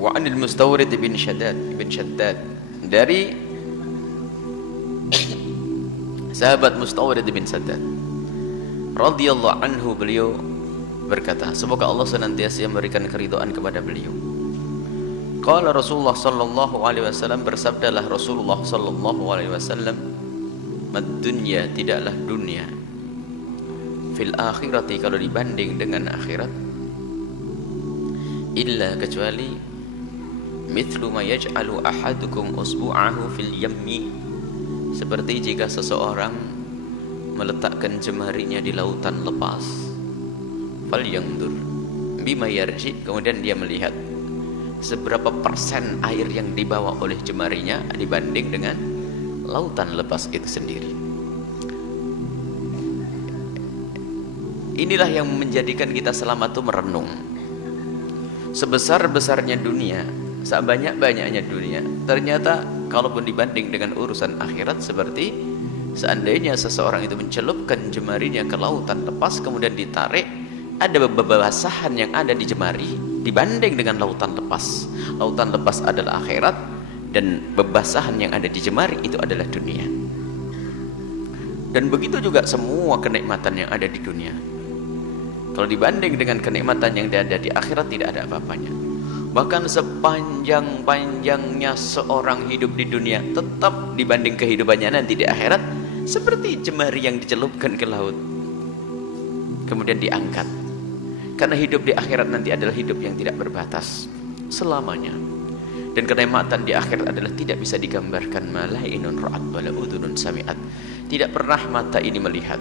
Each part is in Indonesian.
Wa anil Mustawrid bin Shaddad, dari sahabat Mustawrid bin Shaddad radhiyallahu anhu, beliau berkata, semoga Allah senantiasa memberikan keridhaan kepada beliau. Qala Rasulullah sallallahu alaihi wasallam, bersabdalah Rasulullah sallallahu alaihi wasallam, mad dunya, tidaklah dunia, fil akhirati, kalau dibanding dengan akhirat, illa, kecuali, mithlu ma yaj'alu ahadukum usbu'ahu fil yammi, seperti jika seseorang meletakkan jemarinya di lautan lepas, fal yandur bima yarji, kemudian dia melihat seberapa persen air yang dibawa oleh jemarinya dibanding dengan lautan lepas itu sendiri. Inilah yang menjadikan kita selama itu merenung. Sebesar-besarnya dunia, sebanyak-banyaknya dunia, ternyata kalaupun dibanding dengan urusan akhirat, seperti seandainya seseorang itu mencelupkan jemarinya ke lautan lepas, kemudian ditarik, ada bebasahan yang ada di jemari dibanding dengan lautan lepas. Lautan lepas adalah akhirat, dan bebasahan yang ada di jemari itu adalah dunia. Dan begitu juga semua kenikmatan yang ada di dunia, kalau dibanding dengan kenikmatan yang ada di akhirat, tidak ada apa-apanya. Bahkan sepanjang-panjangnya seorang hidup di dunia, tetap dibanding kehidupannya nanti di akhirat seperti jemari yang dicelupkan ke laut kemudian diangkat. Karena hidup di akhirat nanti adalah hidup yang tidak berbatas selamanya. Dan kenikmatan di akhirat adalah tidak bisa digambarkan. Malainun ra'at wala udhunun sami'at, tidak pernah mata ini melihat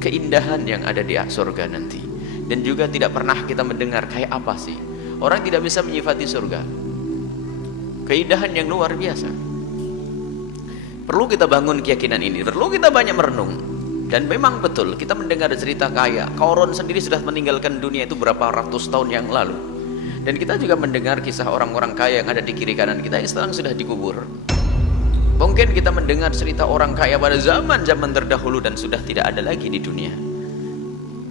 keindahan yang ada di surga nanti, dan juga tidak pernah kita mendengar kayak apa sih. Orang tidak bisa menyifati surga, keindahan yang luar biasa. Perlu kita bangun keyakinan ini, perlu kita banyak merenung. Dan memang betul, kita mendengar cerita kaya, Qarun sendiri sudah meninggalkan dunia itu berapa ratus tahun yang lalu. Dan kita juga mendengar kisah orang-orang kaya yang ada di kiri kanan kita yang sekarang sudah dikubur. Mungkin kita mendengar cerita orang kaya pada zaman-zaman terdahulu dan sudah tidak ada lagi di dunia.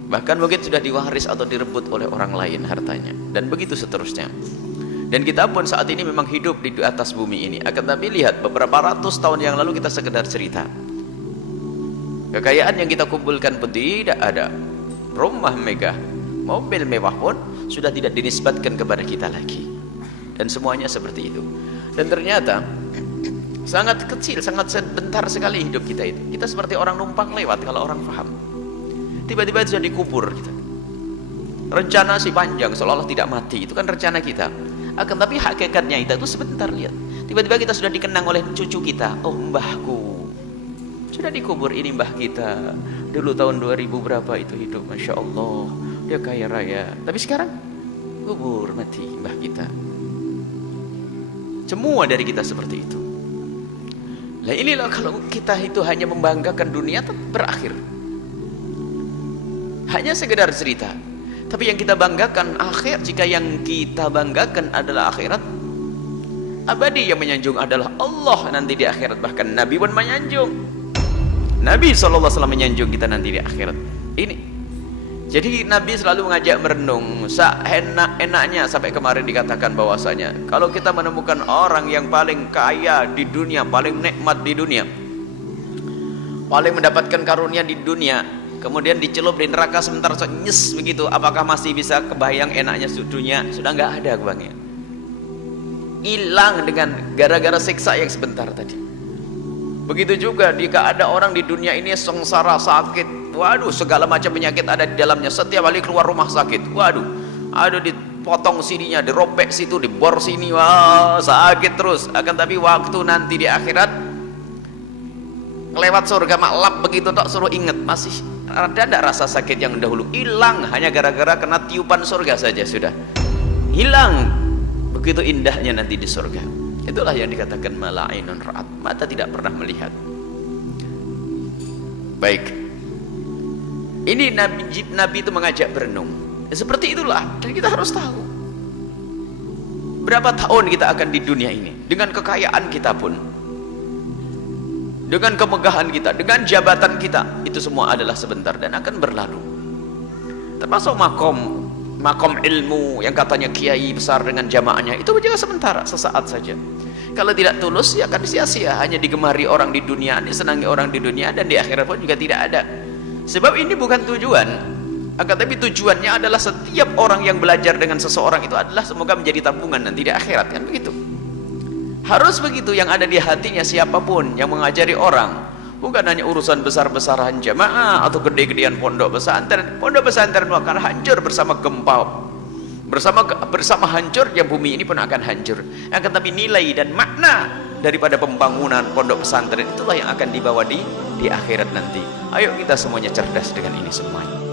Bahkan mungkin sudah diwaris atau direbut oleh orang lain hartanya, dan begitu seterusnya. Dan kita pun saat ini memang hidup di atas bumi ini. Akan tapi lihat, beberapa ratus tahun yang lalu kita sekedar cerita. Kekayaan yang kita kumpulkan pun tidak ada. Rumah megah, mobil mewah pun sudah tidak dinisbatkan kepada kita lagi. Dan semuanya seperti itu. Dan ternyata sangat kecil, sangat sebentar sekali hidup kita itu. Kita seperti orang numpang lewat kalau orang paham. Tiba-tiba sudah dikubur kita. Rencana si panjang, seolah-olah tidak mati. Itu kan rencana kita. Akan tapi hakikatnya itu sebentar, lihat. Tiba-tiba kita sudah dikenang oleh cucu kita. Oh, mbahku sudah dikubur, ini mbah kita. Dulu tahun 2000 berapa itu hidup, Masya Allah, dia kaya raya. Tapi sekarang kubur, mati mbah kita. Semua dari kita seperti itu. Lah inilah kalau kita itu hanya membanggakan dunia, tetap berakhir. Hanya sekedar cerita. Tapi yang kita banggakan akhir. Jika yang kita banggakan adalah akhirat, abadi yang menyanjung adalah Allah nanti di akhirat. Bahkan Nabi pun menyanjung. Nabi SAW menyanjung kita nanti di akhirat. Ini. Jadi Nabi selalu mengajak merenung. Enak-enaknya sampai kemarin dikatakan bahwasanya kalau kita menemukan orang yang paling kaya di dunia, paling nikmat di dunia, paling mendapatkan karunia di dunia, kemudian dicelup di neraka sebentar nyes begitu, apakah masih bisa kebayang enaknya dunia? Sudah nggak ada kebayangnya. Hilang dengan gara-gara siksa yang sebentar tadi. Begitu juga jika ada orang di dunia ini sengsara, sakit, waduh, segala macam penyakit ada di dalamnya. Setiap kali keluar rumah sakit, waduh, aduh, dipotong sininya, diropek situ, dibor sini, wah, sakit terus. Akan tapi waktu nanti di akhirat, lewat surga maklap begitu tak suruh ingat, masih ada tidak rasa sakit yang dahulu? Hilang, hanya gara-gara kena tiupan surga saja sudah hilang. Begitu indahnya nanti di surga. Itulah yang dikatakan malainun ra'at, mata tidak pernah melihat. Baik, ini Nabi itu mengajak berenung. Seperti itulah, dan kita harus tahu berapa tahun kita akan di dunia ini, dengan kekayaan kita pun, dengan kemegahan kita, dengan jabatan kita, itu semua adalah sebentar dan akan berlalu. Termasuk makom makom ilmu yang katanya kiai besar dengan jamaahnya, itu juga sementara, sesaat saja. Kalau tidak tulus ya akan sia-sia, hanya digemari orang di dunia, disenangi orang di dunia, dan di akhirat pun juga tidak ada. Sebab ini bukan tujuan, akan tapi tujuannya adalah setiap orang yang belajar dengan seseorang itu adalah semoga menjadi tabungan nanti di akhirat, kan begitu. Harus begitu yang ada di hatinya siapapun yang mengajari orang. Bukan hanya urusan besar-besaran jamaah atau gede-gedean pondok pesantren. Pondok pesantren akan hancur bersama gempa, bersama hancurnya bumi ini pun akan hancur. Akan tapi nilai dan makna daripada pembangunan pondok pesantren itulah yang akan dibawa di akhirat nanti. Ayo kita semuanya cerdas dengan ini semuanya.